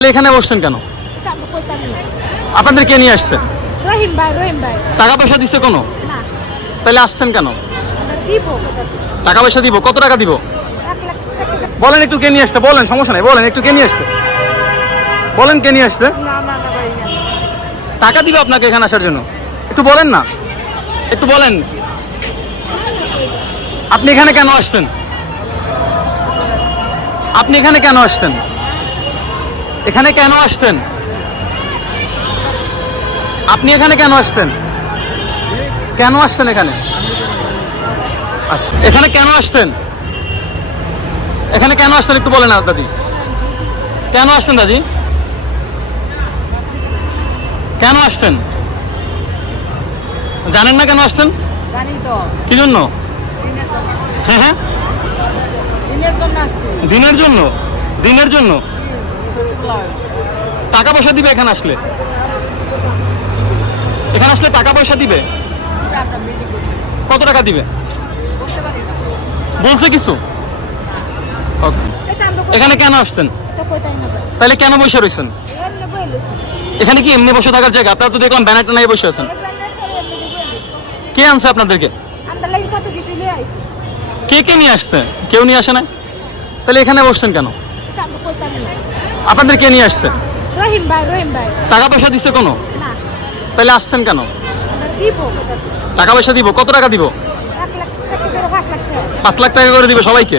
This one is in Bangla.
এখানে বসছেন কেন? আপনাদের কে নিয়ে আসছে? রহিম ভাই রহিম ভাই। টাকা পয়সা দিচ্ছে কোনো? তাহলে আসছেন কেন? টাকা পয়সা দিব কত টাকা দিব? বলেন একটু কে নিয়ে আসছে বলেন সমস্যা নেই বলেন একটু কে নিয়ে আসছে? বলেন কে নিয়ে আসছে? না। টাকা দিবে আপনাকে এখানে আসার জন্য। একটু বলেন না। একটু বলেন। আপনি এখানে কেন আসছেন? আপনি এখানে কেন আসছেন? এখানে কেন আসছেন? আপনি এখানে কেন আসছেন? কেন আসছেন এখানে? আচ্ছা এখানে কেন আসছেন? এখানে কেন আসছেন একটু বলেন দাদি। কেন আসছেন দাদি? কেন আসছেন? জানেন না কেন আসছেন? কি জন্য? হ্যাঁ হ্যাঁ। দিনের জন্য? দিনের জন্য? টাকা পয়সা দিবে এখানে আসলে? এখানে আসলে টাকা পয়সা দিবে? কত টাকা দিবে? বলছে কিছু. এখানে কেন আসছেন? তাহলে কেন বসে রয়েছেন? এখানে কি এমনি বসে থাকার জায়গা? আপনারা তো দেখলাম ব্যানারটা নাই বসে আছেন। কে আনছে আপনাদেরকে? কে কে নিয়ে আসছে? কেউ নিয়ে আসে না তাহলে এখানে বসছেন কেন? আপনাদের কে নিয়ে আসছে? রহিম ভাই রহিম ভাই। টাকা পয়সা দিছে কোনো? না। তাহলে আসছেন কেন? দিব। টাকা পয়সা দিব কত টাকা দিব? পাঁচ লাখ টাকা করে দিবে সবাইকে?